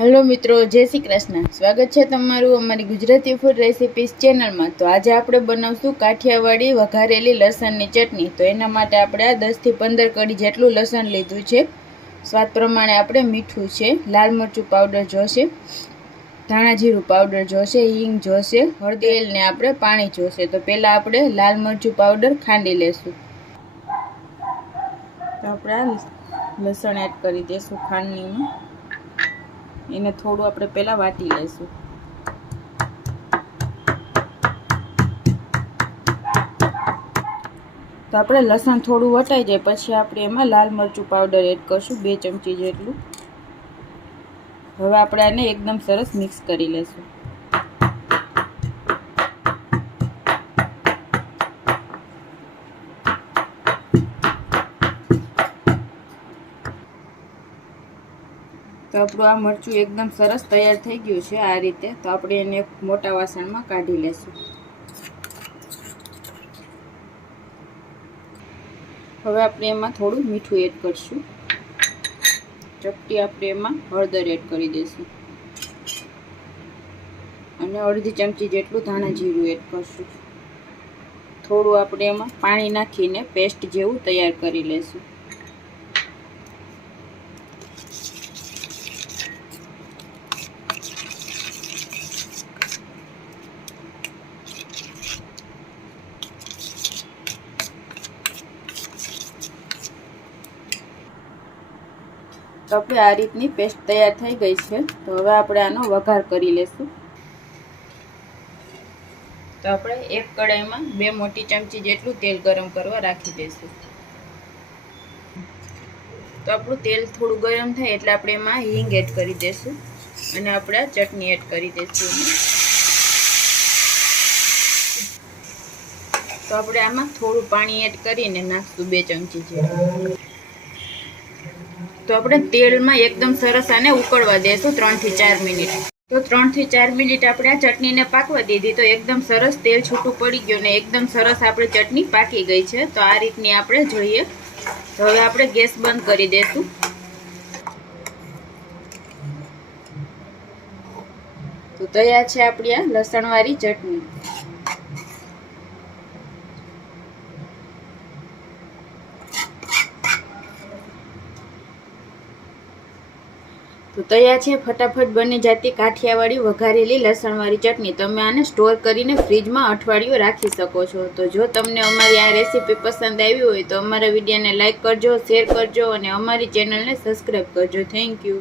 Hello મિત્રો, જય શ્રી કૃષ્ણ. સ્વાગત છે તમારું અમારી ગુજરાતી ફૂડ રેસિપીસ ચેનલમાં. તો આજે આપણે બનાવશું કાઠિયાવાડી વઘારેલી લસણની ચટણી. તો એના માટે આપણે 10 થી 15 કડી જેટલું લસણ લીધું છે. સ્વાદ પ્રમાણે આપણે મીઠું છે, લાલ મરચું પાવડર જોશે, ધાણા જીરું પાવડર જોશે, હિંગ જોશે, હળદર ને આપણે પાણી જોશે. તો પહેલાં આપણે લાલ મરચું પાવડર ખાંડી લેશું. તો આપણે લસણ એડ કરી દઈશું ખાંડણીમાં. એને થોડું આપણે પહેલાં વાટી લઈશું. તો આપણે લસણ થોડું વટાઈ જાય પછી આપણે એમાં લાલ મરચું પાવડર એડ કરશું, 2 ચમચી જેટલું. હવે આપણે આને એકદમ સરસ મિક્સ કરી લઈશું. તો આપણું આ મરચું એકદમ સરસ તૈયાર થઈ ગયું છે આ રીતે. તો આપણે એને એક મોટા વાસણમાં કાઢી લેશું. હવે આપણે એમાં થોડું મીઠું એડ કરશું. ચપટી આપણે એમાં હળદર એડ કરી દઈશું અને અડધી ચમચી જેટલું ધાણા જીરું એડ કરશું. થોડું આપણે એમાં પાણી નાખીને પેસ્ટ જેવું તૈયાર કરી લેશું. તો આપણે આ રીતની પેસ્ટ તૈયાર થઈ ગઈ છે. તો હવે આપણે આનો વઘાર કરી લેશું. તો આપણે એક કઢાઈમાં 2 મોટી ચમચી જેટલું તેલ ગરમ કરવા રાખી દઈશું. તો આપણું તેલ થોડું ગરમ થાય એટલે આપણે એમાં હિંગ એડ કરી દઈશું અને આપણે ચટણી એડ કરી દઈશું. તો આપણે આમાં થોડું પાણી એડ કરીને નાખશું 2 ચમચી જેટલું. તો આપણે તેલમાં એકદમ સરસ આને ઉકળવા દઈશું 3 થી 4 મિનિટ. તો 3 થી 4 મિનિટ આપણે આ ચટણીને પાકવા દીધી. તો એકદમ સરસ તેલ છૂટું પડી ગયું ને એકદમ સરસ આપણી ચટણી પાકી ગઈ છે. તો આ રીતની આપણે જોઈએ. તો હવે આપણે ગેસ બંધ કરી દઈશું. તો તૈયાર છે આપણી આ લસણવાળી ચટણી. તો તૈયાર છે ફટાફટ બની જતી કાઠિયાવાડી વઘારેલી લસણવાળી ચટણી. તમે આને સ્ટોર કરીને ફ્રીજમાં અઠવાડિયું રાખી શકો છો. તો જો તમને અમારી આ રેસીપી પસંદ આવી હોય તો અમારા વિડીયોને લાઇક કરજો, શેર કરજો અને અમારી ચેનલને સબસ્ક્રાઈબ કરજો. Thank you.